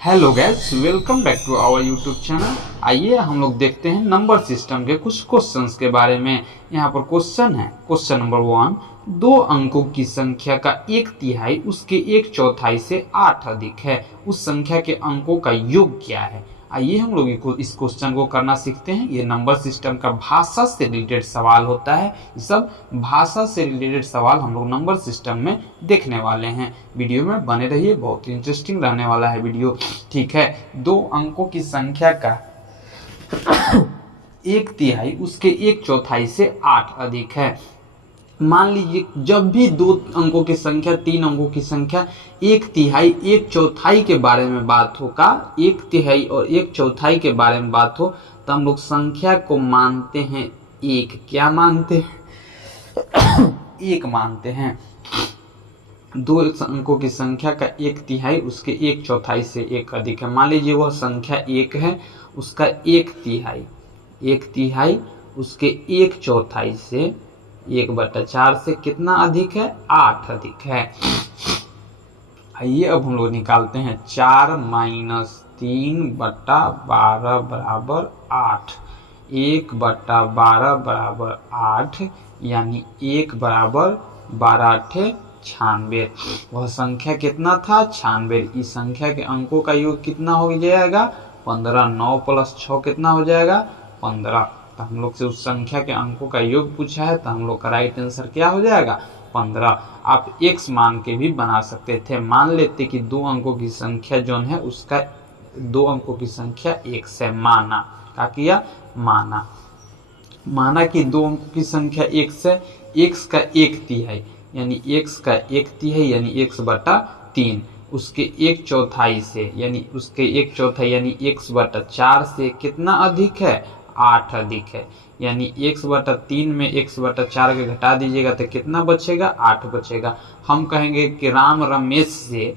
Hello guys, welcome back to our YouTube channel. आइए हम लोग देखते हैं नंबर सिस्टम के कुछ क्वेश्चंस के बारे में। यहाँ पर क्वेश्चन है, क्वेश्चन नंबर 1। दो अंकों की संख्या का एक तिहाई उसके एक चौथाई से 8 अधिक है, उस संख्या के अंकों का योग क्या है। आइए हम लोग इस क्वेश्चन को करना सीखते हैं। ये नंबर सिस्टम का भाषा से रिलेटेड सवाल होता है। ये सब भाषा से रिलेटेड सवाल हम लोग नंबर सिस्टम में देखने वाले हैं। वीडियो में बने रहिए, बहुत इंटरेस्टिंग रहने वाला है वीडियो। ठीक है, दो अंकों की संख्या का एक तिहाई उसके एक चौथाई से 8 अधिक है। मान लीजिए जब भी दो अंकों की संख्या, तीन अंकों की संख्या एक तिहाई एक चौथाई के बारे में बात होगा, एक तिहाई और एक चौथाई के बारे में बात हो, तो हम लोग संख्या को मानते हैं एक। क्या मानते हैं? एक मानते हैं। दो अंकों की संख्या का एक तिहाई उसके एक चौथाई से एक अधिक है। मान लीजिए वह संख्या एक है, उसका एक तिहाई उसके एक चौथाई से 1/4 से कितना अधिक है? 8 अधिक है। आइए अब हम लोग निकालते हैं। 4 - 3/12 बराबर 8। 1/12 बराबर 8, यानी 1 बराबर 12 96। वह संख्या कितना था? 96। इस संख्या के अंकों का योग कितना हो जाएगा? 15। 9 + 6 कितना हो जाएगा? 15। तो हम लोग से उस संख्या के अंकों का योग पूछा है, तो हम लोग का राइट आंसर क्या हो जाएगा? 15। आप x मान के भी बना सकते थे। मान लेते कि दो अंकों की संख्या जो है उसका दो अंकों की संख्या x है। माना, क्या किया? माना कि दो अंकों की संख्या x है। x का एक तिहाई यानी यानी x/3 उसके एक चौथाई से यानी x/4 से कितना अधिक है? 8 अधिक है। यानी x/3 में x/4 के घटा दीजिएगा तो कितना बचेगा? 8 बचेगा। हम कहेंगे कि राम रमेश से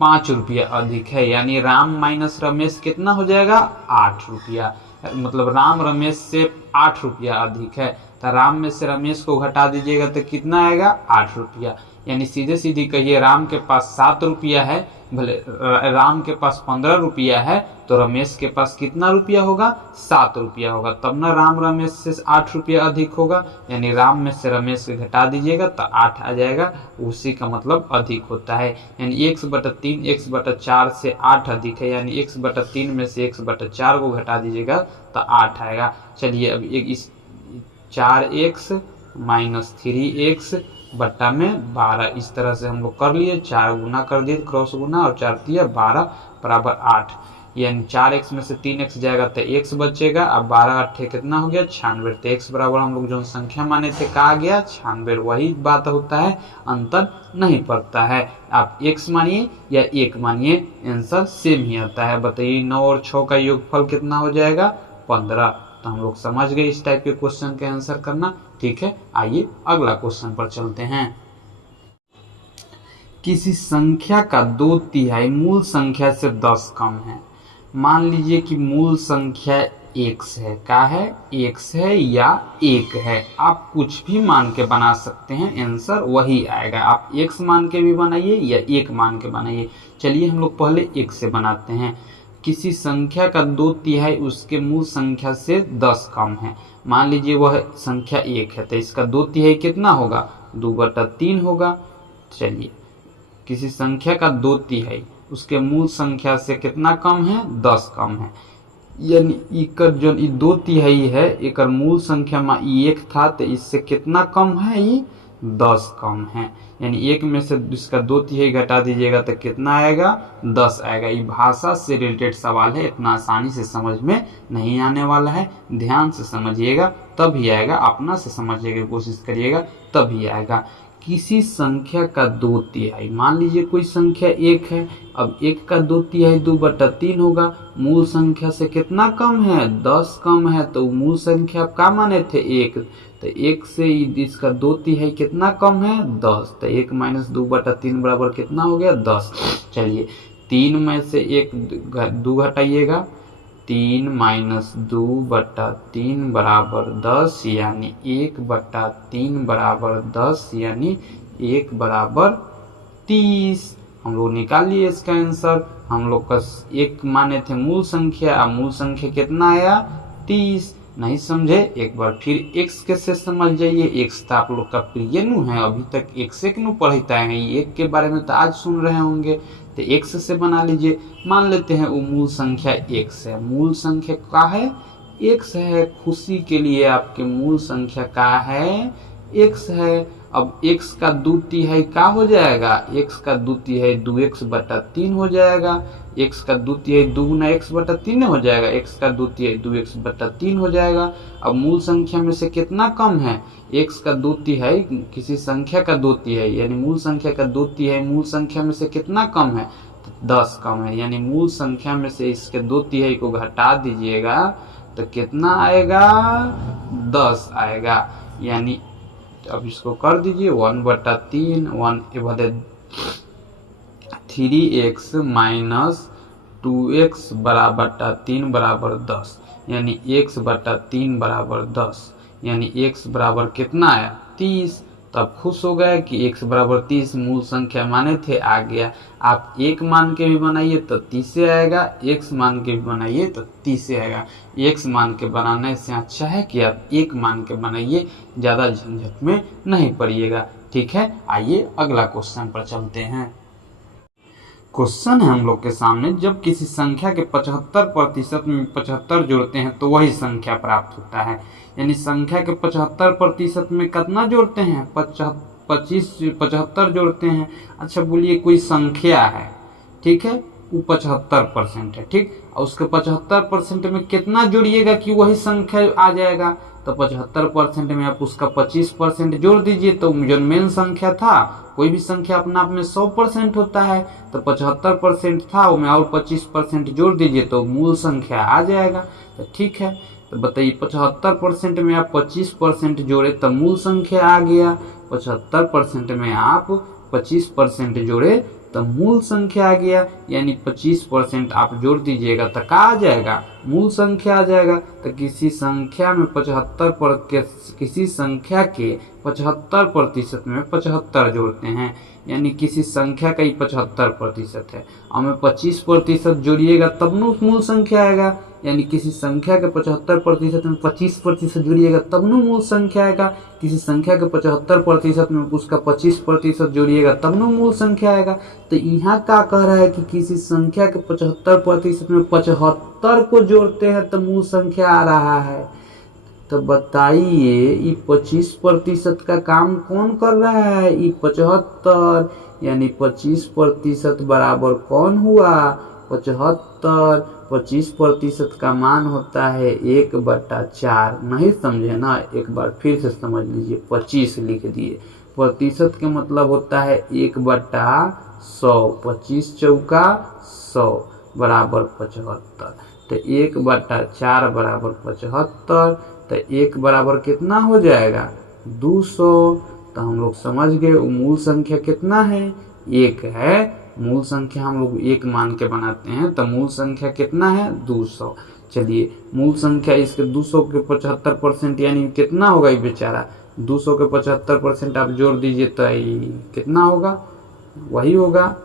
5 रुपया अधिक है, यानी राम माइनस रमेश कितना हो जाएगा? 8 रुपया। मतलब राम रमेश से 8 रुपया अधिक है, तो राम में से रमेश को घटा दीजिएगा तो कितना आएगा? 8 रुपया। यानी सीधे सीधी कहिए, राम के पास 7 रुपया है, भले राम के पास 15 रुपया है, तो रमेश के पास कितना रुपया होगा? 7 रुपया होगा। तब ना राम रमेश से 8 रुपया अधिक होगा। यानी राम में से रमेश के घटा दीजिएगा तो 8 आ जाएगा, उसी का मतलब अधिक होता है। यानी x/3 x/4 से 8 अधिक है, यानी x/3 में से x/4 को घटा दीजिएगा तो 8 आएगा। चलिए अब इस 4x - 3x बट्टा में 12, इस तरह से हम लोग कर लिए। 4 गुना कर दिए, क्रॉस गुना, और 4 × 12 बराबर 8। यानी 4x में से 3x जाएगा तो x बचेगा। अब 12 × 8 कितना हो गया? 96। तो x बराबर हम लोग जो संख्या माने थे कहा गया 96। वही बात होता है, अंतर नहीं पड़ता है। आप x मानिए या 1 मानिए, आंसर सेम ही आता है। बताइए 9 और 6 का योगफल कितना हो जाएगा? 15। तो हम लोग समझ गए इस टाइप के क्वेश्चन के आंसर करना। ठीक है, आइए अगला क्वेश्चन पर चलते हैं। किसी संख्या का 2 तिहाई मूल संख्या से 10 कम है। मान लीजिए कि मूल संख्या x है। क्या है? x है या 1 है। आप कुछ भी मान के बना सकते हैं, आंसर वही आएगा। आप x मान के भी बनाइए या 1 मान के बनाइए। चलिए हम लोग पहले 1 से बनाते हैं। किसी संख्या का 2 तिहाई उसके मूल संख्या से 10 कम है। मान लीजिए वह संख्या 1 है, तो इसका 2 तिहाई कितना होगा? 2/3 होगा। चलिए, किसी संख्या का 2 तिहाई उसके मूल संख्या से कितना कम है? 10 कम है। यानी इकर जो 2 तिहाई है, एक मूल संख्या में 1 था, तो इससे कितना कम है? ये 10 कम है। यानी 1 में से इसका 2 तिहाई घटा दीजिएगा तो कितना आएगा? 10 आएगा। ये भाषा से रिलेटेड सवाल है, इतना आसानी से समझ में नहीं आने वाला है। ध्यान से समझिएगा तभी आएगा, अपना से समझने की कोशिश करिएगा तभी आएगा। किसी संख्या का 2 तिहाई, मान लीजिए कोई संख्या 1 है। अब 1 का 2 तिहाई 2/3 होगा। मूल संख्या से कितना कम है? 10 कम है। तो मूल संख्या आप क्या माने थे? 1। तो 1 से इसका 2 तिहाई कितना कम है? 10। तो 1 - 2/3 बराबर कितना हो गया? 10। चलिए 3 में से 2 घटाइएगा। 3 - 2/3 बराबर 10, यानी 1/3 बराबर 10, यानी 1 बराबर 30। हम लोग निकाल लिए इसका आंसर। हम लोग का एक माने थे मूल संख्या, अब मूल संख्या कितना आया 30। नहीं समझे एक बार फिर एक्स के से समझ जाइए। एक्स तो आप लोग का प्रिय नु है, अभी तक एक्स एक नु पढ़ता है, एक के बारे में तो आज सुन रहे होंगे, तो एक्स से बना लीजिए। मान लेते हैं वो मूल संख्या एक्स है, मूल संख्या का है एक्स है, खुशी के लिए आपके मूल संख्या का है एक्स है। अब x का 2/3 का हो जाएगा, x का 2/3 2x/3 हो जाएगा, x का 2/3 2 गुना x/3 हो जाएगा, x का 2/3 2x/3 हो जाएगा। अब मूल संख्या में से कितना कम है, x का 2/3 किसी संख्या का 2/3 यानी मूल संख्या का 2/3 मूल संख्या में से कितना कम है, तो 10 कम है, यानी मूल संख्या में से इसके 2/3 को घटा दीजिएगा तो कितना आएगा 10 आएगा। यानी अब इसको कर दीजिए 1/3 3x माइनस 2x बराबर 3 बराबर 10, यानी x/3 बराबर 10, यानी x बराबर कितना आया 30। तब खुश हो गए कि x बराबर 30 मूल संख्या माने थे आ गया। आप एक मान के भी बनाइए तो 30 से आएगा, x मान के भी बनाइए तो 30 से आएगा। x मान के बनाने से अच्छा है कि आप एक मान के बनाइए, ज़्यादा झंझट में नहीं पड़िएगा। ठीक है, आइए अगला क्वेश्चन पर चलते हैं। क्वेश्चन है हम लोग के सामने, जब किसी संख्या के 75% में 75 जोड़ते हैं तो वही संख्या प्राप्त होता है। यानी संख्या के 75% में कितना जोड़ते हैं 75 जोड़ते हैं। अच्छा बोलिए कोई संख्या है, ठीक है, वो 75% है, ठीक, और उसके 75% में कितना जोड़िएगा कि वही संख्या आ जाएगा। तो 75% में आप उसका 25% जोड़ दीजिए तो जो मेन संख्या था, कोई भी संख्या अपने आप में 100% होता है, तो 75% था उसमें और 25% जोड़ दीजिए तो मूल संख्या आ जाएगा। तो ठीक है, तो बताइए 75% में आप 25% जोड़े तो मूल संख्या आ गया, 75% में आप 25% जोड़े तो मूल संख्या आ गया, यानी 25% आप जोड़ दीजिएगा तो क्या आ जाएगा मूल संख्या आ जाएगा। तो किसी संख्या में 75 में 75 जोड़ते हैं, यानी किसी संख्या का ही 75% है, और में 25% जोड़िएगा तब न मूल संख्या आएगा, यानी किसी संख्या के 75% में 25% जोड़िएगा तब न मूल संख्या आएगा, किसी संख्या के 75% में उसका 25% जोड़िएगा तब न मूल संख्या आएगा। तो यहाँ क्या कह रहा है कि किसी संख्या के 75% में 75 को जोड़ते हैं तो मूल संख्या आ रहा है। तो बताइए ये 25% का काम कौन कर रहा है, ये 75, यानी 25% बराबर कौन हुआ 75। 25% का मान होता है 1/4। नहीं समझे ना, एक बार फिर से समझ लीजिए, 25 लिख दिए, प्रतिशत के मतलब होता है 1/100, 25 चौका 100 बराबर 75, तो 1/4 बराबर 75, तो 1 बराबर कितना हो जाएगा 200। तो हम लोग समझ गए मूल संख्या कितना है 1 है, मूल संख्या हम लोग 1 मान के बनाते हैं, तो मूल संख्या कितना है 200। चलिए मूल संख्या इसके 200 के 75% यानी कितना होगा ये बेचारा, 200 के 75% आप जोड़ दीजिए तो कितना होगा, वही होगा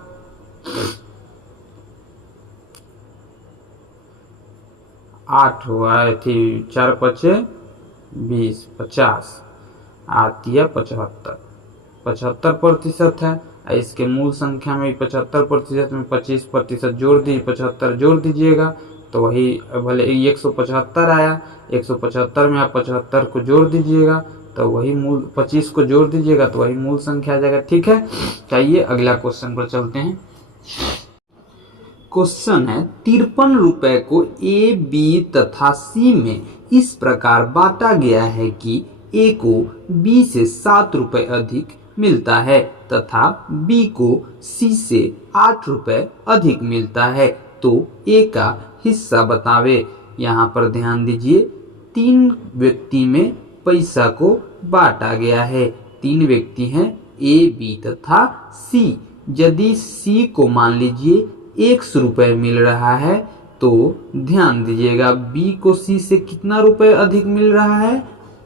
8 हुआ थी, 4 × 20 50 आती है 75% है। इसके मूल संख्या में 75% में 25% जोड़ दी 75 जोड़ दीजिएगा तो वही भले 175 आया, 175 में आप 75 को जोड़ दीजिएगा तो वही मूल 25 को जोड़ दीजिएगा तो वही मूल संख्या आ जाएगा। ठीक है, चाहिए अगला क्वेश्चन पर चलते हैं। क्वेश्चन है 53 रुपए को ए, बी तथा सी में इस प्रकार बांटा गया है कि ए को बी से 7 रुपए अधिक मिलता है तथा बी को सी से 8 रुपए अधिक मिलता है, तो ए का हिस्सा बतावे। यहाँ पर ध्यान दीजिए 3 व्यक्ति में पैसा को बांटा गया है, 3 व्यक्ति हैं ए, बी तथा सी। यदि सी को मान लीजिए 100 रुपए मिल रहा है तो ध्यान दीजिएगा बी को सी से कितना रुपए अधिक मिल रहा है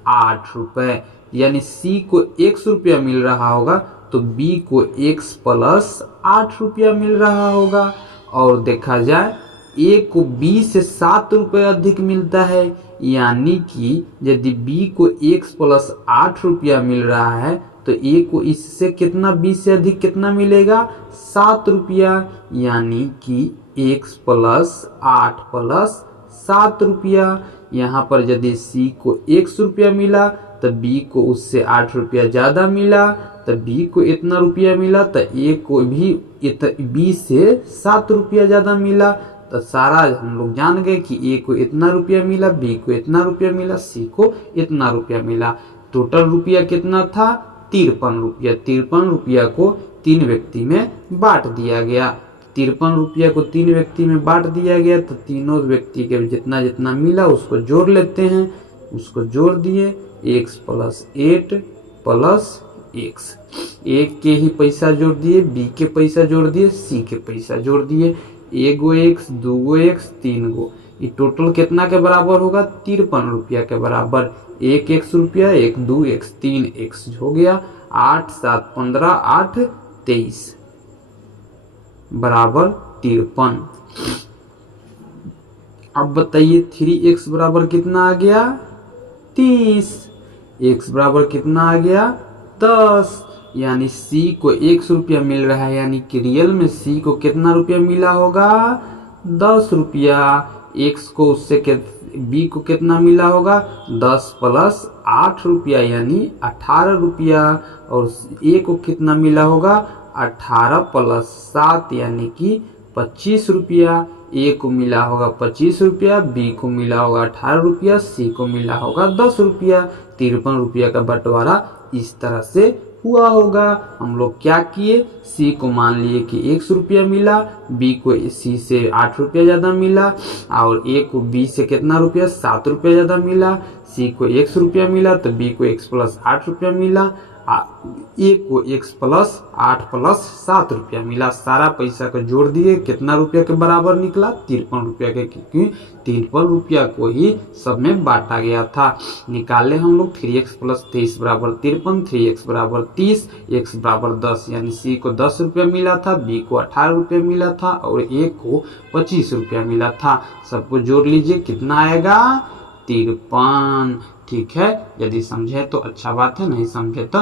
8 रुपए, यानी सी को 100 रुपया मिल रहा होगा तो बी को x प्लस 8 रुपया मिल रहा होगा। और देखा जाए ए को बी से 7 रुपये अधिक मिलता है, यानी कि यदि बी को x प्लस 8 रुपया मिल रहा है तो ए को इससे कितना, बी से अधिक कितना मिलेगा, 7 रुपया, यानी कि x प्लस 8 प्लस 7 रुपया। यहाँ पर यदि सी को x रुपया मिला तो बी को उससे 8 रुपया ज़्यादा मिला, तो बी को इतना रुपया मिला, तो ए को भी बी से 7 रुपया ज़्यादा मिला। तो सारा हम लोग जान गए कि ए को इतना रुपया मिला, बी को इतना रुपया मिला, सी को इतना रुपया मिला। टोटल रुपया कितना था, 53 रुपया। 53 रुपया को 3 व्यक्ति में बांट दिया गया। 53 रुपया को 3 व्यक्ति में बांट दिया गया, तो तीनों व्यक्ति के जितना जितना मिला उसको जोड़ लेते हैं। उसको जोड़ दिए, x प्लस 8 प्लस x, एक के ही पैसा जोड़ दिए, बी के पैसा जोड़ दिए, सी के पैसा जोड़ दिए। एगो x, दूगो x, तीन गो, ये टोटल कितना के बराबर होगा, 53 रुपया के बराबर। 1 रुपया, 1 2 x 3 x हो गया। 8 7 15 8 23 बराबर 53। अब बताइए 3x बराबर कितना आ गया, 30। x बराबर कितना आ गया, 10। यानी सी को 1 रुपया मिल रहा है, यानी कि रियल में सी को कितना रुपया मिला होगा, 10 रुपया। x को उससे बी को कितना मिला होगा, 10 प्लस 8 रुपया यानी 18 रुपया। और ए को कितना मिला होगा, 18 प्लस 7 यानी कि 25 रुपया। ए को मिला होगा 25 रुपया, बी को मिला होगा 18 रुपया, सी को मिला होगा 10 रुपया। 53 रुपया का बंटवारा इस तरह से हुआ होगा। हम लोग क्या किए, सी को मान लिए कि 1 रुपया मिला, बी को सी से 8 रुपया ज़्यादा मिला, और ए को बी से कितना रुपया, 7 रुपया ज़्यादा मिला। सी को 1 रुपया मिला तो बी को x प्लस 8 रुपया मिला, ए को x प्लस 8 प्लस 7 रुपया मिला। सारा पैसा को जोड़ दिए, कितना रुपया के बराबर निकला, 53 रुपया के, क्योंकि 53 रुपया को ही सब में बांटा गया था। निकाले हम लोग 3x प्लस 23 बराबर 53, 3x बराबर 30, x बराबर 10, यानी सी को 10 रुपया मिला था, बी को 18 रुपया मिला था और ए को 25 रुपया मिला था। सबको जोड़ लीजिए, कितना आएगा, 53। ठीक है, यदि समझे तो अच्छा बात है, नहीं समझे तो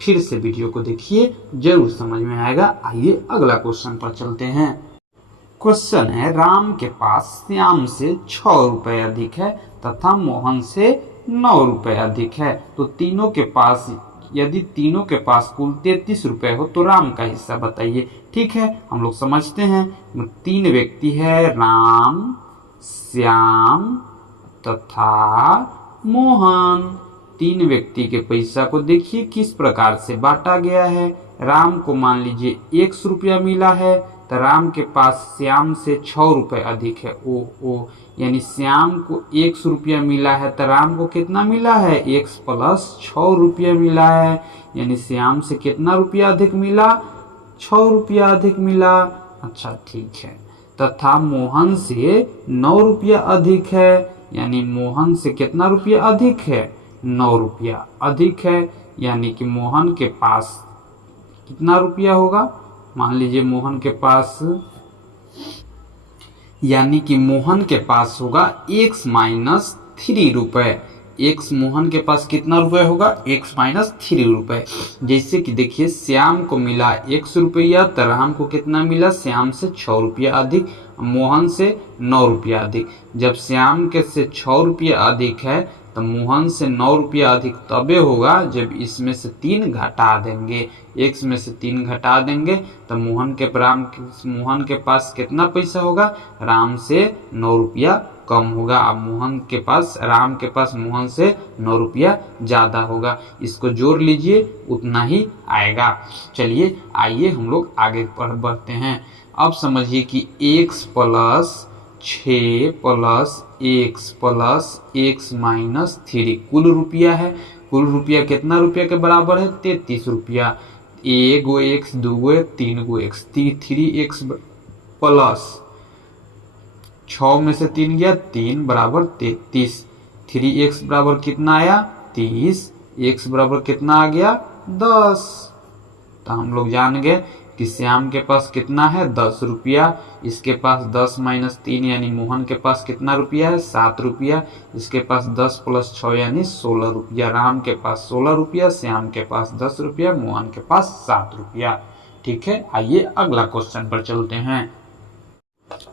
फिर से वीडियो को देखिए, जरूर समझ में आएगा। आइए अगला क्वेश्चन पर चलते हैं। क्वेश्चन है, राम के पास श्याम से 6 रुपए अधिक है तथा मोहन से 9 रुपए अधिक है। तो तीनों के पास, यदि तीनों के पास कुल 33 रुपए हो तो राम का हिस्सा बताइए। ठीक है, हम लोग समझते हैं। 3 व्यक्ति है, राम, श्याम तथा मोहन। 3 व्यक्ति के पैसा को देखिए किस प्रकार से बांटा गया है। राम को मान लीजिए 1 रुपया मिला है, तो राम के पास श्याम से 6 रुपए अधिक है। ओ यानी श्याम को 1 रुपया मिला है तो राम को कितना मिला है, 1 प्लस 6 रुपया मिला है, यानी श्याम से कितना रुपया अधिक मिला, 6 रुपया अधिक मिला। अच्छा ठीक है, तथा मोहन से 9 रुपया अधिक है, यानी मोहन से कितना रुपया अधिक है, 9 रुपया अधिक है। यानी कि मोहन के पास कितना रुपया होगा, मान लीजिए मोहन के पास, यानी कि मोहन के पास होगा x माइनस 3 रुपए। x मोहन के पास कितना रुपए होगा, x माइनस 3 रुपए। जैसे कि देखिए श्याम को मिला 1 रुपया, तो राम को कितना मिला, श्याम से 6 रुपया अधिक, मोहन से 9 रुपया अधिक। जब श्याम के से 6 रुपया अधिक है तो मोहन से 9 रुपया अधिक तबे होगा जब इसमें से 3 घटा देंगे, x में से 3 घटा देंगे तो मोहन के पास कितना पैसा होगा, राम से 9 रुपया कम होगा। अब राम के पास मोहन से 9 रुपया ज़्यादा होगा। इसको जोड़ लीजिए, उतना ही आएगा। चलिए आइए हम लोग आगे बढ़ते हैं। अब समझिए कि x plus 6 plus x plus x minus 3 कुल रुपया है। कुल रुपया कितना रुपया के बराबर है, 33 रुपया। एगो x, दूगो x, तीन गो x, 3x प्लस 6 में से 3 गया, 3 बराबर 33। 3x बराबर कितना आया, 30। x बराबर कितना आ गया, 10। तो हम लोग जान गए कि श्याम के पास कितना है 10 रुपया, इसके पास 10 - 3 यानी मोहन के पास कितना रुपया है 7 रुपया, इसके पास 10 + 6 यानी 16 रुपया। राम के पास 16 रुपया, श्याम के पास 10 रुपया, मोहन के पास 7 रुपया। ठीक है, आइए अगला क्वेश्चन पर चलते हैं।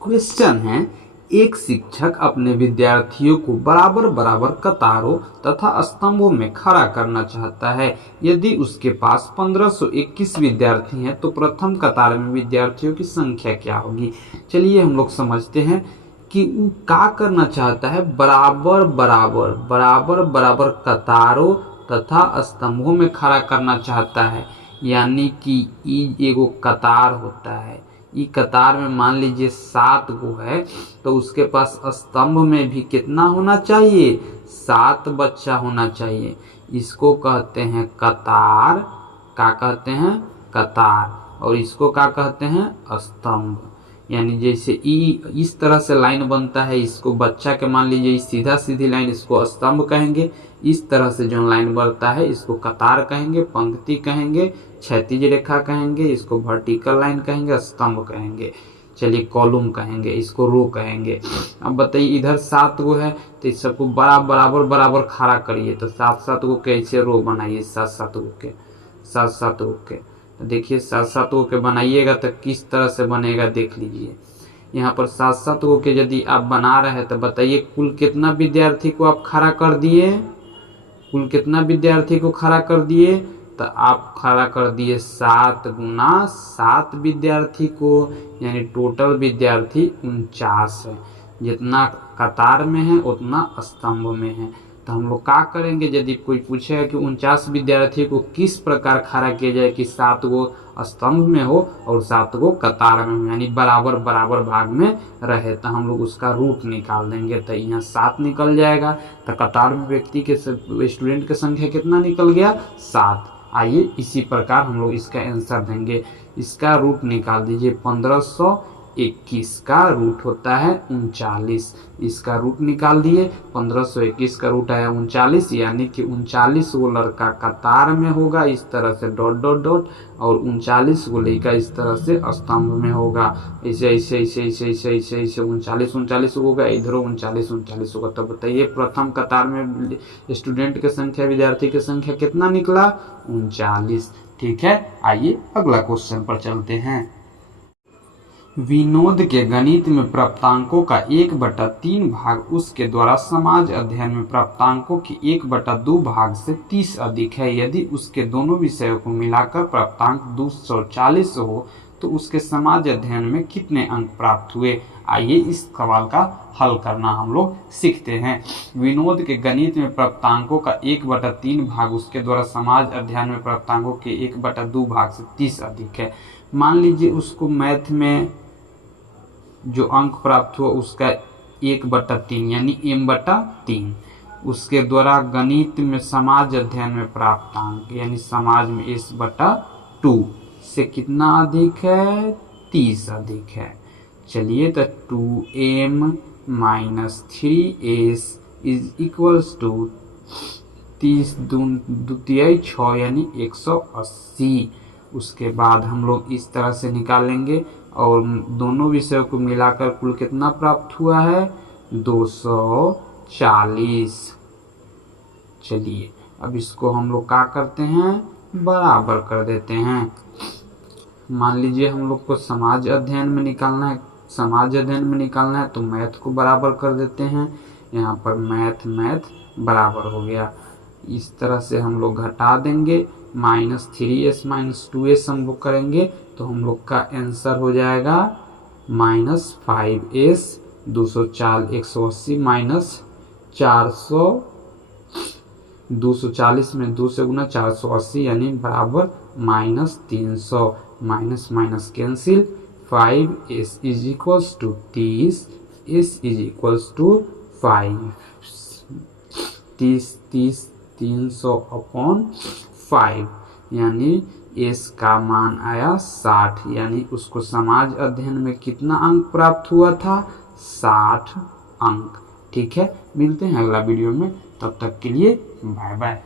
क्वेश्चन है, एक शिक्षक अपने विद्यार्थियों को बराबर बराबर कतारों तथा स्तंभों में खड़ा करना चाहता है। यदि उसके पास 1521 विद्यार्थी हैं तो प्रथम कतार में विद्यार्थियों की संख्या क्या होगी। चलिए हम लोग समझते हैं कि वो क्या करना चाहता है। बराबर बराबर बराबर बराबर कतारों तथा स्तंभों में खड़ा करना चाहता है, यानी कि एगो कतार होता है। ई कतार में मान लीजिए 7 गो है तो उसके पास स्तंभ में भी कितना होना चाहिए 7 बच्चा होना चाहिए। इसको कहते हैं कतार, क्या कहते हैं कतार, और इसको क्या कहते हैं स्तंभ। यानी जैसे इस तरह से लाइन बनता है, इसको बच्चा के मान लीजिए सीधा सीधी लाइन, इसको स्तंभ कहेंगे। इस तरह से जो लाइन बनता है इसको कतार कहेंगे, पंक्ति कहेंगे, क्षैतिज रेखा कहेंगे, इसको वर्टिकल लाइन कहेंगे, स्तंभ कहेंगे। चलिए कॉलम कहेंगे, इसको रो कहेंगे। अब बताइए इधर 7 गो है तो इस सबको बराबर बराबर खड़ा करिए तो 7 गो कैसे रो बनाइए 7 गो के 7 गो के। देखिए 7 गो के बनाइएगा तो किस तरह से बनेगा देख लीजिए। यहाँ पर 7 गो के यदि आप बना रहे हैं तो बताइए कुल कितना विद्यार्थी को आप खड़ा कर दिए, कुल कितना विद्यार्थी को खड़ा कर दिए तो आप खड़ा कर दिए 7 × 7 विद्यार्थी को, यानी टोटल विद्यार्थी 49 है। जितना कतार में है उतना स्तंभ में है। तो हम लोग क्या करेंगे, यदि कोई पूछेगा कि 49 विद्यार्थी को किस प्रकार खड़ा किया जाए कि 7 गो स्तंभ में हो और 7 गो कतार में हो, यानी बराबर बराबर भाग में रहे, तो हम लोग उसका रूट निकाल देंगे। तो यहाँ 7 निकल जाएगा, तो कतार में व्यक्ति के स्टूडेंट की संख्या कितना निकल गया 7। आइए इसी प्रकार हम लोग इसका आंसर देंगे। इसका रूट निकाल दीजिए, 1521 का रूट होता है 39। इसका रूट निकाल दिए, 1521 का रूट आया 39, यानी कि 39 गो लड़का कतार में होगा इस तरह से डॉट डॉट डॉट, और 39 गो लड़का इस तरह से स्तंभ में होगा। ऐसे ऐसे ऐसे ऐसे ऐसे ऐसे ऐसे 39 होगा, इधर 39 होगा। तो बताइए प्रथम कतार में स्टूडेंट की संख्या, विद्यार्थी की संख्या कितना निकला 39। ठीक है, आइए अगला क्वेश्चन पर चलते हैं। विनोद के गणित में प्राप्तांकों का 1/3 भाग उसके द्वारा समाज अध्ययन में प्राप्तांकों के 1/2 भाग से 30 अधिक है। यदि उसके दोनों विषयों को मिलाकर प्राप्तांक 240 हो तो उसके समाज अध्ययन में कितने अंक प्राप्त हुए। आइए इस सवाल का हल करना हम लोग सीखते हैं। विनोद के गणित में प्राप्तांकों का 1/3 भाग उसके द्वारा समाज अध्ययन में प्राप्तांकों के 1/2 भाग से 30 अधिक है। मान लीजिए उसको मैथ में जो अंक प्राप्त हुआ उसका 1/3 यानी m/3, उसके द्वारा गणित में समाज अध्ययन में प्राप्त अंक यानी समाज में s/2 से कितना अधिक है 30 अधिक है। चलिए तो 2m - 3s = 30 दूतिया 6 यानी 180। उसके बाद हम लोग इस तरह से निकालेंगे और दोनों विषयों को मिलाकर कुल कितना प्राप्त हुआ है 240। चलिए अब इसको हम लोग क्या करते हैं बराबर कर देते हैं। मान लीजिए हम लोग को समाज अध्ययन में निकालना है, समाज अध्ययन में निकालना है तो मैथ को बराबर कर देते हैं। यहाँ पर मैथ बराबर हो गया। इस तरह से हम लोग घटा देंगे, -3s - 2s हम लोग करेंगे तो हम लोग का आंसर हो जाएगा -5s 180 - 400 240 में 2 से गुना 480 यानी बराबर -300। Minus minus cancel, 5s = 30, s = 5, 30 300/5 यानी s का मान आया 60, यानी उसको समाज अध्ययन में कितना अंक प्राप्त हुआ था 60 अंक। ठीक है, मिलते हैं अगला वीडियो में, तब तक के लिए बाय बाय।